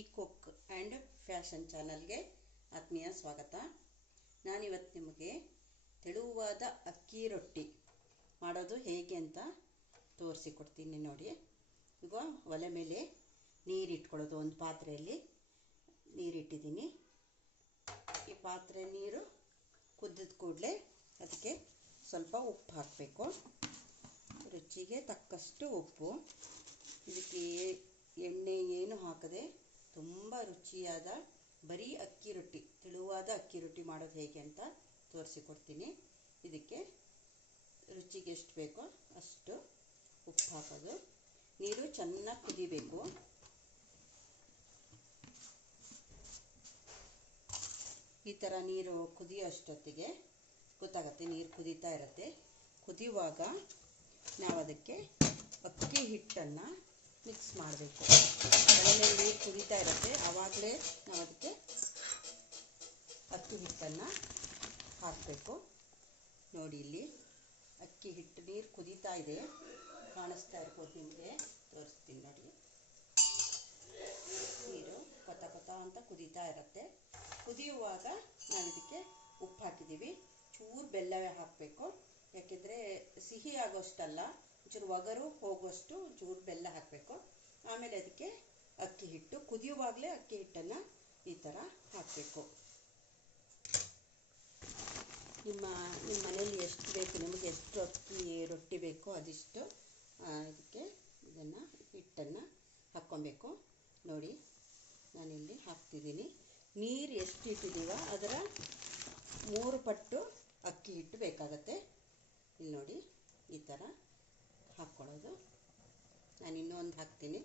ಈ cook and fashion ಚಾನಲ್ಗೆ ಆತ್ಮೀಯ ಸ್ವಾಗತ. ನಾನಿವತ್ತು ನಿಮಗೆ ತೆಳುವಾದ ಅಕ್ಕಿ ರೊಟ್ಟಿ ಮಾಡೋದು ಹೇಗೆ ಅಂತ ತೋರಿಸಿಕೊಡ್ತೀನಿ ನೋಡಿ. ಈಗ ಒಲೆ ಮೇಲೆ ನೀರಿಟ್ಕೊಳ್ಳೋದು. ಒಂದು ಪಾತ್ರೆಯಲ್ಲಿ ನೀರಿಟ್ಟಿದ್ದೀನಿ. ಈ ಪಾತ್ರೆ ನೀರು ಕುದ್ದಿದ ಕೂಡಲೇ ಅದಕ್ಕೆ ಸ್ವಲ್ಪ ಉಪ್ಪು ಹಾಕಬೇಕು. ರುಚಿಗೆ ತಕ್ಕಷ್ಟು ಉಪ್ಪು. ಇದಕ್ಕೆ ಎಣ್ಣೆ ಏನು ಹಾಕದೆ ತುಂಬ ರುಚಿಯಾದ ಬರೀ ಅಕ್ಕಿ ರೊಟ್ಟಿ, ತೆಳುವಾದ ಅಕ್ಕಿ ರೊಟ್ಟಿ ಮಾಡೋದು ಹೇಗೆ ಅಂತ ತೋರಿಸಿಕೊಡ್ತೀನಿ. ಇದಕ್ಕೆ ರುಚಿಗೆ ಎಷ್ಟು ಬೇಕೋ ಅಷ್ಟು ಉಪ್ಪು ಹಾಕೋದು. ನೀರು ಚೆನ್ನಾಗಿ ಕುದಿಬೇಕು. ಈ ಥರ ನೀರು ಕುದಿಯೋ ಅಷ್ಟೊತ್ತಿಗೆ ಗೊತ್ತಾಗತ್ತೆ, ನೀರು ಕುದೀತಾ ಇರುತ್ತೆ. ಕುದಿಯುವಾಗ ನಾವು ಅದಕ್ಕೆ ಅಕ್ಕಿ ಹಿಟ್ಟನ್ನು ಮಿಕ್ಸ್ ಮಾಡಬೇಕು. ಮೇಲೆ ನೀರು ಕುದೀತಾ ಇರುತ್ತೆ. ಆವಾಗಲೇ ನಾವು ಅದಕ್ಕೆ ಅಕ್ಕಿ ಹಿಟ್ಟನ್ನು ಹಾಕಬೇಕು. ನೋಡಿ ಇಲ್ಲಿ ಅಕ್ಕಿ ಹಿಟ್ಟು ನೀರು ಕುದೀತಾ ಇದೆ. ಕಾಣಿಸ್ತಾ ಇರ್ಬೋದು ನಿಮಗೆ. ತೋರಿಸ್ತೀನಿ ನೋಡಿ. ನೀರು ಕೊತ ಕೊತ ಅಂತ ಕುದೀತಾ ಇರುತ್ತೆ. ಕುದಿಯುವಾಗ ನಾವು ಇದಕ್ಕೆ ಉಪ್ಪು ಹಾಕಿದ್ದೀವಿ. ಚೂರು ಬೆಲ್ಲವೇ ಹಾಕಬೇಕು. ಯಾಕೆಂದರೆ ಸಿಹಿ ಆಗೋಷ್ಟಲ್ಲ, ಒಂಚೂರು ಒಗರು ಹೋಗೋಷ್ಟು ಚೂರು ಬೆಲ್ಲ ಹಾಕಬೇಕು. ಆಮೇಲೆ ಅದಕ್ಕೆ ಅಕ್ಕಿ ಹಿಟ್ಟು, ಕುದಿಯುವಾಗಲೇ ಅಕ್ಕಿ ಹಿಟ್ಟನ್ನು ಈ ಥರ ಹಾಕಬೇಕು. ನಿಮ್ಮ ನಿಮ್ಮ ಮನೇಲಿ ಎಷ್ಟು ಬೇಕು, ನಿಮಗೆ ಎಷ್ಟು ಅಕ್ಕಿ ರೊಟ್ಟಿ ಬೇಕೋ ಅದಿಷ್ಟು ಇದಕ್ಕೆ ಇದನ್ನು, ಹಿಟ್ಟನ್ನು ಹಾಕ್ಕೊಬೇಕು. ನೋಡಿ, ನಾನಿಲ್ಲಿ ಹಾಕ್ತಿದ್ದೀನಿ. ನೀರು ಎಷ್ಟು ಇಟ್ಟಿದ್ದೀವೋ ಅದರ ಮೂರು ಪಟ್ಟು ಅಕ್ಕಿ ಹಿಟ್ಟು ಬೇಕಾಗತ್ತೆ. ಇಲ್ಲಿ ನೋಡಿ, ಈ ಥರ ಹಾಕ್ಕೊಳ್ಳೋದು. ನಾನು ಇನ್ನೊಂದು ಹಾಕ್ತೀನಿ.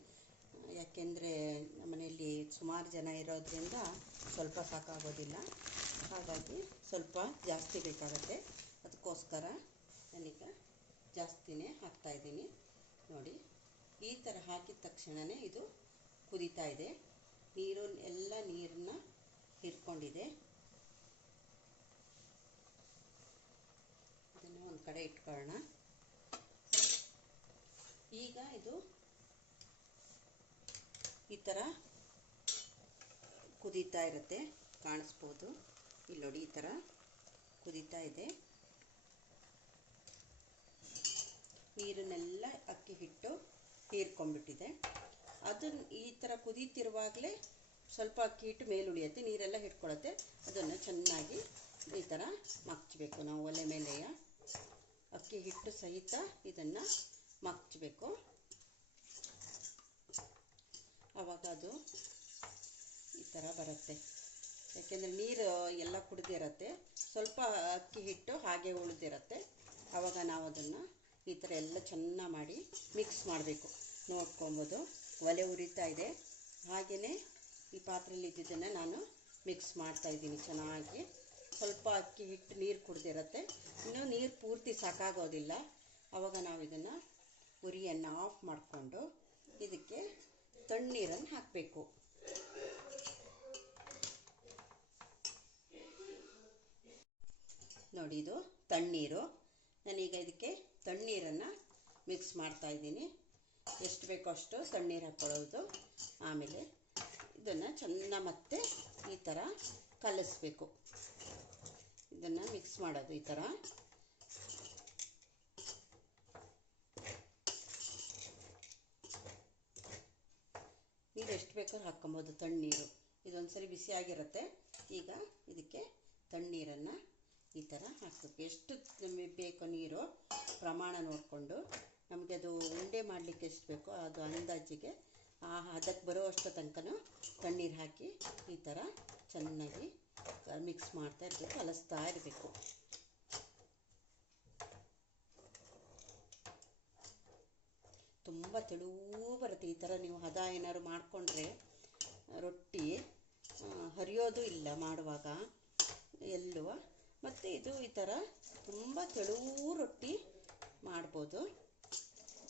ಯಾಕೆಂದರೆ ನಮ್ಮನೆಯಲ್ಲಿ ಸುಮಾರು ಜನ ಇರೋದ್ರಿಂದ ಸ್ವಲ್ಪ ಸಾಕಾಗೋದಿಲ್ಲ. ಹಾಗಾಗಿ ಸ್ವಲ್ಪ ಜಾಸ್ತಿ ಬೇಕಾಗುತ್ತೆ. ಅದಕ್ಕೋಸ್ಕರ ನಾನೀಗ ಜಾಸ್ತಿನೇ ಹಾಕ್ತಾಯಿದ್ದೀನಿ ನೋಡಿ, ಈ ಥರ ಹಾಕಿದ ತಕ್ಷಣವೇ ಇದು ಕುದೀತಾ ಇದೆ. ನೀರು, ಎಲ್ಲ ನೀರನ್ನ ಹಿಡ್ಕೊಂಡಿದೆ ಇದನ್ನು ಒಂದು ಕಡೆ ಇಟ್ಕೊಳ್ಳೋಣ. ಈಗ ಇದು ಈ ಥರ ಕುದೀತಾ ಇರುತ್ತೆ, ಕಾಣಿಸ್ಬೋದು. ಇಲ್ಲಿ ನೋಡಿ, ಈ ಥರ ಕುದೀತಾ ಇದೆ. ನೀರನ್ನೆಲ್ಲ ಅಕ್ಕಿ ಹಿಟ್ಟು ಹೀರ್ಕೊಂಡ್ಬಿಟ್ಟಿದೆ. ಅದನ್ನು ಈ ಥರ ಕುದೀತಿರುವಾಗಲೇ ಸ್ವಲ್ಪ ಅಕ್ಕಿ ಹಿಟ್ಟು ಮೇಲೆ ಉಳಿಯುತ್ತೆ, ನೀರೆಲ್ಲ ಹಿಡ್ಕೊಳತ್ತೆ. ಅದನ್ನು ಚೆನ್ನಾಗಿ ಈ ಥರ ಮಗ್ಚಬೇಕು. ನಾವು ಒಲೆ ಮೇಲೆಯ ಅಕ್ಕಿ ಹಿಟ್ಟು ಸಹಿತ ಇದನ್ನು ಮಗ್ಚಬೇಕು. ಆವಾಗ ಅದು ಈ ಥರ ಬರುತ್ತೆ. ಯಾಕೆಂದರೆ ನೀರು ಎಲ್ಲ ಕುಡ್ದಿರತ್ತೆ. ಸ್ವಲ್ಪ ಅಕ್ಕಿ ಹಿಟ್ಟು ಹಾಗೆ ಉಳಿದಿರತ್ತೆ. ಆವಾಗ ನಾವು ಅದನ್ನು ಈ ಥರ ಎಲ್ಲ ಚೆನ್ನಾಗಿ ಮಾಡಿ ಮಿಕ್ಸ್ ಮಾಡಬೇಕು. ನೋಡ್ಕೊಬೋದು. ಒಲೆ ಉರಿತಾ ಇದೆ. ಹಾಗೆಯೇ ಈ ಪಾತ್ರೆಯಲ್ಲಿ ಇದ್ದಿದ್ದನ್ನು ನಾನು ಮಿಕ್ಸ್ ಮಾಡ್ತಾ ಇದ್ದೀನಿ ಚೆನ್ನಾಗಿ. ಸ್ವಲ್ಪ ಅಕ್ಕಿ ಹಿಟ್ಟು ನೀರು ಕುಡ್ದಿರತ್ತೆ. ಇನ್ನು ನೀರು ಪೂರ್ತಿ ಸಾಕಾಗೋದಿಲ್ಲ. ಆವಾಗ ನಾವು ಇದನ್ನು ಉರಿಯನ್ನು ಆಫ್ ಮಾಡಿಕೊಂಡು ಇದಕ್ಕೆ ತಣ್ಣೀರನ್ನು ಹಾಕಬೇಕು. ನೋಡಿ ಇದು ತಣ್ಣೀರು. ನಾನೀಗ ಇದಕ್ಕೆ ತಣ್ಣೀರನ್ನು ಮಿಕ್ಸ್ ಮಾಡ್ತಾ ಇದ್ದೀನಿ. ಎಷ್ಟು ಬೇಕೋ ಅಷ್ಟು ತಣ್ಣೀರು ಹಾಕ್ಕೊಳ್ಳೋದು. ಆಮೇಲೆ ಇದನ್ನು ಚೆನ್ನಾಗಿ ಮತ್ತೆ ಈ ಥರ ಕಲಿಸ್ಬೇಕು. ಇದನ್ನು ಮಿಕ್ಸ್ ಮಾಡೋದು ಈ ಥರ ನೀರು ಎಷ್ಟು ಬೇಕಾದ್ರೂ ಹಾಕ್ಕೊಬೋದು, ತಣ್ಣೀರು. ಇದೊಂದು ಸರಿ ಬಿಸಿಯಾಗಿರುತ್ತೆ ಈಗ ಇದಕ್ಕೆ ತಣ್ಣೀರನ್ನು ಈ ಥರ ಹಾಕಬೇಕು. ಎಷ್ಟು ಬೇಕೋ ನೀರು, ಪ್ರಮಾಣ ನೋಡಿಕೊಂಡು. ನಮಗೆ ಅದು ಉಂಡೆ ಮಾಡಲಿಕ್ಕೆ ಎಷ್ಟು ಬೇಕೋ ಅದು ಅಂದಾಜಿಗೆ, ಆ ಅದಕ್ಕೆ ಬರೋ ಅಷ್ಟು ತನಕನೂ ತಣ್ಣೀರು ಹಾಕಿ ಈ ಥರ ಚೆನ್ನಾಗಿ ಮಿಕ್ಸ್ ಮಾಡ್ತಾ ಇರಬೇಕು ಕಲಿಸ್ತಾ ಇರಬೇಕು. ತುಂಬ ತೆಳುವು ಬರುತ್ತೆ. ಈ ಥರ ನೀವು ಹದ ಏನಾದ್ರು ಮಾಡಿಕೊಂಡ್ರೆ, ರೊಟ್ಟಿ ಹರಿಯೋದು ಇಲ್ಲ ಮಾಡುವಾಗ ಎಲ್ಲುವ ಮತ್ತು ಇದು ಈ ಥರ ತುಂಬ ತೆಳುವು ರೊಟ್ಟಿ ಮಾಡ್ಬೋದು.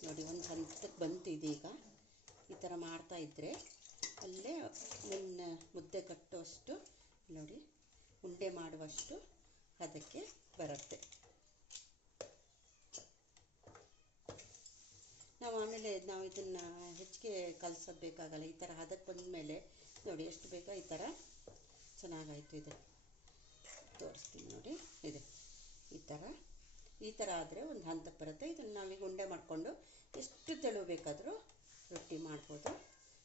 ನೋಡಿ, ಒಂದು ಹಂತಕ್ಕೆ ಬಂತು ಇದೀಗ. ಈ ಥರ ಮಾಡ್ತಾ ಇದ್ದರೆ ಅಲ್ಲೇ ನನ್ನ ಮುದ್ದೆ ಕಟ್ಟುವಷ್ಟು, ನೋಡಿ, ಉಂಡೆ ಮಾಡುವಷ್ಟು ಅದಕ್ಕೆ ಬರುತ್ತೆ ನಾವು ಆಮೇಲೆ ನಾವು ಇದನ್ನು ಹೆಚ್ಚಿಗೆ ಕಲಸೋದು ಬೇಕಾಗಲ್ಲ ಈ ಥರ ಹದಕ್ಕೆ ಬಂದಮೇಲೆ ನೋಡಿ ಎಷ್ಟು ಬೇಕೋ ಈ ಥರ ಚೆನ್ನಾಗಾಯಿತು ಇದು. ತೋರಿಸ್ತೀನಿ ನೋಡಿ. ಇದೆ. ಈ ಥರ ಈ ಥರ ಆದರೆ ಒಂದು ಹಂತ ಬರುತ್ತೆ. ಇದನ್ನು ನಾವೀಗ ಉಂಡೆ ಮಾಡಿಕೊಂಡು ಎಷ್ಟು ತೆಳು ಬೇಕಾದರೂ ರೊಟ್ಟಿ ಮಾಡ್ಬೋದು.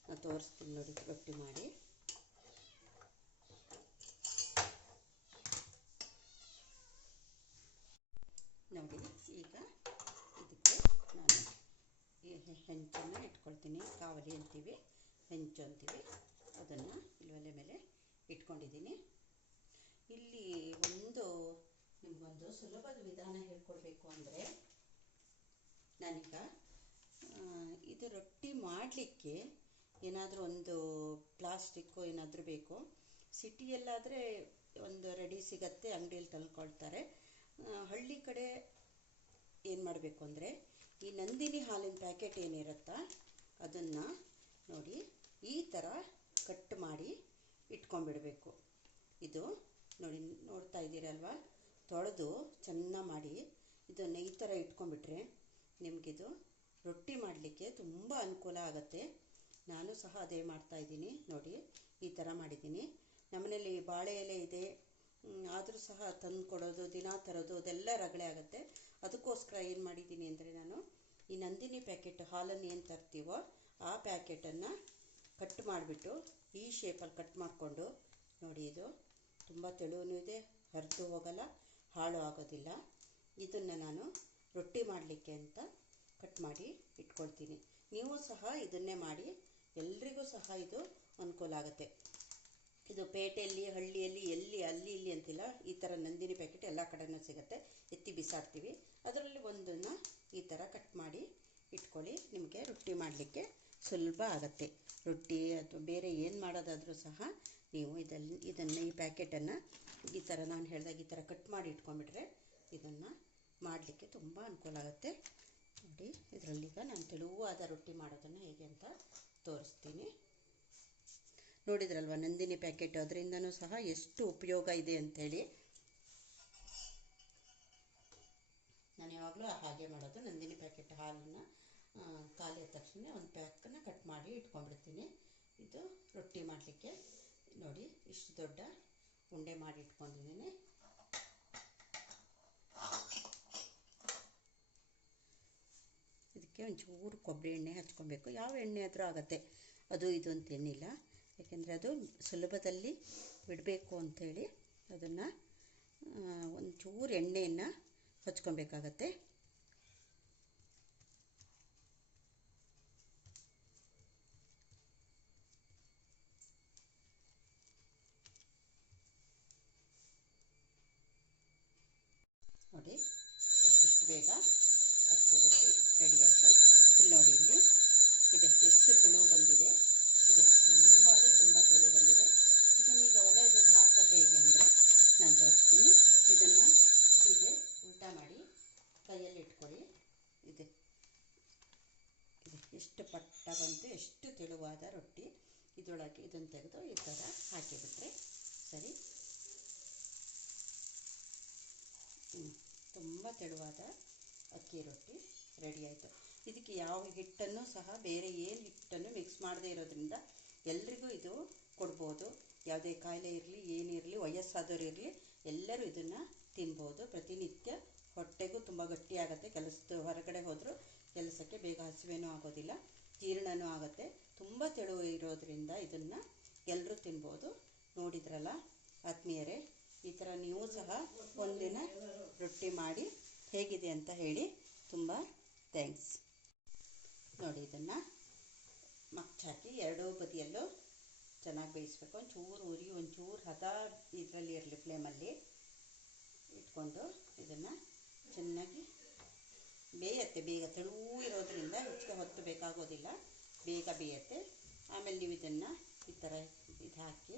ನಾನು ತೋರಿಸ್ತೀನಿ ನೋಡಿ, ರೊಟ್ಟಿ ಮಾಡಿ ನೋಡಿ ಈಗ ಇದಕ್ಕೆ ನಾನು ಈ ಹೆ- ಹೆಂಚನ್ನು ಇಟ್ಕೊಳ್ತೀನಿ, ಕಾವಲಿ ಅಂತೀವಿ, ಹೆಂಚು ಅಂತೀವಿ. ಅದನ್ನು ಇಲ್ಲಿ ಮೇಲೆ ಇಟ್ಕೊಂಡಿದ್ದೀನಿ. ಇಲ್ಲಿ ಒಂದು ನಿಮಗೊಂದು ಸುಲಭದ ವಿಧಾನ ಹೇಳ್ಕೊಡ್ಬೇಕು ಅಂದರೆ, ನಾನೀಗ ಇದು ರೊಟ್ಟಿ ಮಾಡಲಿಕ್ಕೆ ಏನಾದರೂ ಒಂದು ಪ್ಲಾಸ್ಟಿಕ್ಕು ಏನಾದರೂ ಬೇಕು. ಸಿಟಿಯಲ್ಲಾದರೆ ಒಂದು ರೆಡಿ ಸಿಗತ್ತೆ ಅಂಗಡಿಯಲ್ಲಿ ತಂದ್ಕೊಳ್ತಾರೆ. ಹಳ್ಳಿ ಕಡೆ ಏನು ಮಾಡಬೇಕು ಅಂದರೆ ಈ ನಂದಿನಿ ಹಾಲಿನ ಪ್ಯಾಕೆಟ್ ಏನಿರುತ್ತಾ ಅದನ್ನು ನೋಡಿ ಈ ಥರ ಕಟ್ ಮಾಡಿ ಇಟ್ಕೊಂಡ್ಬಿಡಬೇಕು. ಇದು ನೋಡಿ ನೋಡ್ತಾ ಇದ್ದೀರಲ್ವಾ ತೊಳೆದು ಚೆನ್ನಾಗಿ ಮಾಡಿ ಇದನ್ನು ಈ ಥರ ಇಟ್ಕೊಂಡ್ಬಿಟ್ರೆ ನಿಮಗಿದು ರೊಟ್ಟಿ ಮಾಡಲಿಕ್ಕೆ ತುಂಬ ಅನುಕೂಲ ಆಗುತ್ತೆ. ನಾನು ಸಹ ಅದೇ ಮಾಡ್ತಾಯಿದ್ದೀನಿ ನೋಡಿ ಈ ಥರ ಮಾಡಿದ್ದೀನಿ. ನಮ್ಮನೇಲಿ ಬಾಳೆ ಎಲೆ ಇದೆ. ಆದರೂ ಸಹ ತಂದು ಕೊಡೋದು ದಿನ ತರೋದು ಅದೆಲ್ಲ ರಗಳೆ ಆಗುತ್ತೆ. ಅದಕ್ಕೋಸ್ಕರ ಏನು ಮಾಡಿದ್ದೀನಿ ಅಂದರೆ ನಾನು ಈ ನಂದಿನಿ ಪ್ಯಾಕೆಟ್ ಹಾಲನ್ನು ಏನು ತರ್ತೀವೋ ಆ ಪ್ಯಾಕೆಟನ್ನು ಕಟ್ ಮಾಡಿಬಿಟ್ಟು ಈ ಶೇಪಲ್ಲಿ ಕಟ್ ಮಾಡಿಕೊಂಡು ನೋಡಿ ಇದು ತುಂಬ ತೆಳುವೂ ಇದೆ, ಹರಿದು ಹೋಗಲ್ಲ, ಹಾಳು ಆಗೋದಿಲ್ಲ. ಇದನ್ನು ನಾನು ರೊಟ್ಟಿ ಮಾಡಲಿಕ್ಕೆ ಅಂತ ಕಟ್ ಮಾಡಿ ಇಟ್ಕೊಳ್ತೀನಿ. ನೀವು ಸಹ ಇದನ್ನೇ ಮಾಡಿ, ಎಲ್ರಿಗೂ ಸಹ ಇದು ಅನುಕೂಲ ಆಗುತ್ತೆ. ಇದು ಪೇಟೆಯಲ್ಲಿ, ಹಳ್ಳಿಯಲ್ಲಿ, ಎಲ್ಲಿ, ಅಲ್ಲಿ, ಇಲ್ಲಿ ಅಂತಿಲ್ಲ, ಈ ಥರ ನಂದಿನಿ ಪ್ಯಾಕೆಟ್ ಎಲ್ಲ ಕಡೆನೂ ಸಿಗುತ್ತೆ. ಎತ್ತಿ ಬಿಸಾಡ್ತೀವಿ. ಅದರಲ್ಲಿ ಒಂದನ್ನು ಈ ಥರ ಕಟ್ ಮಾಡಿ ಇಟ್ಕೊಳ್ಳಿ. ನಿಮಗೆ ರೊಟ್ಟಿ ಮಾಡಲಿಕ್ಕೆ ಸುಲಭ ಆಗುತ್ತೆ. ರೊಟ್ಟಿ ಅಥವಾ ಬೇರೆ ಏನು ಮಾಡೋದಾದರೂ ಸಹ ನೀವು ಇದನ್ನು ಇದನ್ನು ಈ ಪ್ಯಾಕೆಟನ್ನು ಈ ಥರ ನಾನು ಹೇಳಿದಾಗ ಈ ಥರ ಕಟ್ ಮಾಡಿ ಇಟ್ಕೊಂಡ್ಬಿಟ್ರೆ ಇದನ್ನು ಮಾಡಲಿಕ್ಕೆ ತುಂಬ ಅನುಕೂಲ ಆಗುತ್ತೆ. ನೋಡಿ ಇದರಲ್ಲೀಗ ನಾನು ತೆಳುವಾದ ರೊಟ್ಟಿ ಮಾಡೋದನ್ನು ಹೇಗೆ ಅಂತ ತೋರಿಸ್ತೀನಿ. ನೋಡಿದ್ರಲ್ವ ನಂದಿನಿ ಪ್ಯಾಕೆಟ್ ಅದರಿಂದನೂ ಸಹ ಎಷ್ಟು ಉಪಯೋಗ ಇದೆ ಅಂಥೇಳಿ ನಾನು ಯಾವಾಗಲೂ ಹಾಗೆ ಮಾಡೋದು. ನಂದಿನಿ ಪ್ಯಾಕೆಟ್ ಹಾಲನ್ನು ಖಾಲಿ ಆದ ತಕ್ಷಣ ಒಂದು ಪ್ಯಾಕನ್ನು ಕಟ್ ಮಾಡಿ ಇಟ್ಕೊಂಡ್ಬಿಡ್ತೀನಿ. ಇದು ರೊಟ್ಟಿ ಮಾಡಲಿಕ್ಕೆ. ನೋಡಿ, ಇಷ್ಟು ದೊಡ್ಡ ಉಂಡೆ ಮಾಡಿ ಇಟ್ಕೊಂಡಿದ್ದೀನಿ. ಇದಕ್ಕೆ ಒಂಚೂರು ಕೊಬ್ಬರಿ ಎಣ್ಣೆ ಹಚ್ಕೊಬೇಕು. ಯಾವ ಎಣ್ಣೆ ಆದರೂ ಆಗುತ್ತೆ. ಅದು ಇದು ಅಂತೇನಿಲ್ಲ ಯಾಕೆಂದರೆ ಅದು ಸುಲಭದಲ್ಲಿ ಬಿಡಬೇಕು ಅಂಥೇಳಿ ಅದನ್ನು ಒಂಚೂರು ಎಣ್ಣೆಯನ್ನು ಹಚ್ಕೊಬೇಕಾಗತ್ತೆ. ನೋಡಿ, ಎಷ್ಟೆಷ್ಟು ಬೇಗ ಅಕ್ಕಿ ರೊಟ್ಟಿ ರೆಡಿ ಆಯಿತು. ಇಲ್ಲಿ ನೋಡಿ ಇಲ್ಲಿ ಇದೆ ಎಷ್ಟು ತೆಳು ಬಂದಿದೆ ಇದೆ ತುಂಬ ಅಂದರೆ ತುಂಬ ತೆಳು ಬಂದಿದೆ ಇದನ್ನೀಗ ಒಲೆಯಲ್ಲಿ ಹಾಕೋದು ಹೇಗೆ ಅಂದರೆ ನಾನು ತೋರಿಸ್ತೀನಿ ಇದನ್ನು ಹೀಗೆ ಊಟ ಮಾಡಿ ಕೈಯಲ್ಲಿ ಇಟ್ಕೊಳ್ಳಿ ಇದೆ ಇದೆ ಎಷ್ಟು ಪಟ್ಟ ಬಂತು ಎಷ್ಟು ತೆಳುವಾದ ರೊಟ್ಟಿ ಇದರೊಳಗೆ ಇದನ್ನು ತೆಗೆದು ಈ ಥರ ಹಾಕಿಬಿಟ್ರೆ ಸರಿ. ತುಂಬ ತೆಳುವಾದ ಅಕ್ಕಿ ರೊಟ್ಟಿ ರೆಡಿ ಆಯಿತು. ಇದಕ್ಕೆ ಯಾವ ಹಿಟ್ಟನ್ನು ಸಹ ಬೇರೆ ಏನು ಹಿಟ್ಟನ್ನು ಮಿಕ್ಸ್ ಮಾಡದೇ ಇರೋದ್ರಿಂದ ಎಲ್ರಿಗೂ ಇದು ಕೊಡ್ಬೋದು. ಯಾವುದೇ ಕಾಯಿಲೆ ಇರಲಿ ಏನಿರಲಿ ವಯಸ್ಸಾದವರು ಇರಲಿ, ಎಲ್ಲರೂ ಇದನ್ನು ತಿನ್ಬೋದು. ಪ್ರತಿನಿತ್ಯ ಹೊಟ್ಟೆಗೂ ತುಂಬ ಗಟ್ಟಿಯಾಗುತ್ತೆ. ಕೆಲಸದ ಹೊರಗಡೆ ಹೋದರೂ ಕೆಲಸಕ್ಕೆ ಬೇಗ ಹಸಿವೇನೂ ಆಗೋದಿಲ್ಲ. ಜೀರ್ಣನೂ ಆಗುತ್ತೆ. ತುಂಬ ತೆಳು ಇರೋದ್ರಿಂದ ಇದನ್ನು ಎಲ್ಲರೂ ತಿನ್ಬೋದು. ನೋಡಿದ್ರಲ್ಲ ಆತ್ಮೀಯರೇ, ಈ ಥರ ನೀವು ಸಹ ಒಂದಿನ ರೊಟ್ಟಿ ಮಾಡಿ ಹೇಗಿದೆ ಅಂತ ಹೇಳಿ ತುಂಬ ಥ್ಯಾಂಕ್ಸ್. ನೋಡಿ ಇದನ್ನು ಮಕ್ಚಾಕಿ ಎರಡೂ ಬದಿಯಲ್ಲೂ ಚೆನ್ನಾಗಿ ಬೇಯಿಸ್ಬೇಕು. ಒಂಚೂರು ಉರಿ, ಒಂಚೂರು ಹದ ಇದರಲ್ಲಿ ಇರಲಿ, ಫ್ಲೇಮಲ್ಲಿ ಇಟ್ಕೊಂಡು ಇದನ್ನು ಚೆನ್ನಾಗಿ ಬೇಯತ್ತೆ, ಬೇಗ ತೆಳೂ ಇರೋದ್ರಿಂದ ಹೆಚ್ಚಿಗೆ ಹೊತ್ತು ಬೇಕಾಗೋದಿಲ್ಲ. ಬೇಗ ಬೇಯತ್ತೆ. ಆಮೇಲೆ ನೀವು ಇದನ್ನು ಈ ಥರ ಇದು ಹಾಕಿ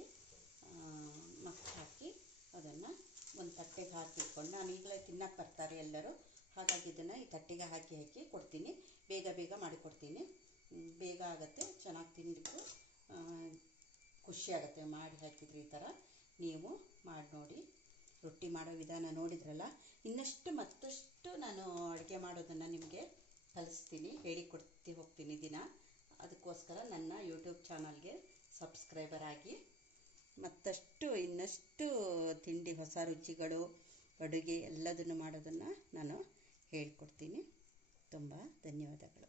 ಮಗ್ಚ್ ಹಾಕಿ ಅದನ್ನು ಒಂದು ತಟ್ಟೆಗೆ ಹಾಕಿಟ್ಕೊಂಡು ನಾನು ಈಗಲೇ ತಿನ್ನಕ್ಕೆ ಬರ್ತಾರೆ ಎಲ್ಲರೂ, ಹಾಗಾಗಿ ಇದನ್ನು ಈ ತಟ್ಟೆಗೆ ಹಾಕಿ ಹಾಕಿ ಕೊಡ್ತೀನಿ. ಬೇಗ ಬೇಗ ಮಾಡಿಕೊಡ್ತೀನಿ. ಬೇಗ ಆಗುತ್ತೆ, ಚೆನ್ನಾಗಿ ತಿನ್ನಲಿಕ್ಕೂ ಖುಷಿ ಆಗುತ್ತೆ. ಮಾಡಿ ಹಾಕಿದ್ರೆ ಈ ಥರ ನೀವು ಮಾಡಿ ನೋಡಿ ರೊಟ್ಟಿ ಮಾಡೋ ವಿಧಾನ ನೋಡಿದ್ರಲ್ಲ, ಇನ್ನಷ್ಟು ಮತ್ತಷ್ಟು ನಾನು ಅಡುಗೆ ಮಾಡೋದನ್ನು ನಿಮಗೆ ಕಲಿಸ್ತೀನಿ ಹೇಳಿಕೊಡ್ತಿ ಹೋಗ್ತೀನಿ ದಿನ. ಅದಕ್ಕೋಸ್ಕರ ನನ್ನ ಯೂಟ್ಯೂಬ್ ಚಾನಲ್ಗೆ ಸಬ್ಸ್ಕ್ರೈಬ್ ಸಬ್ಸ್ಕ್ರೈಬರ್ ಆಗಿ, ಮತ್ತಷ್ಟು ಇನ್ನಷ್ಟು ತಿಂಡಿ ಹೊಸ ರುಚಿಗಳು, ಅಡುಗೆ ಎಲ್ಲದನ್ನು ಮಾಡೋದನ್ನು ನಾನು ಹೇಳ್ಕೊಡ್ತೀನಿ. ತುಂಬ ಧನ್ಯವಾದಗಳು.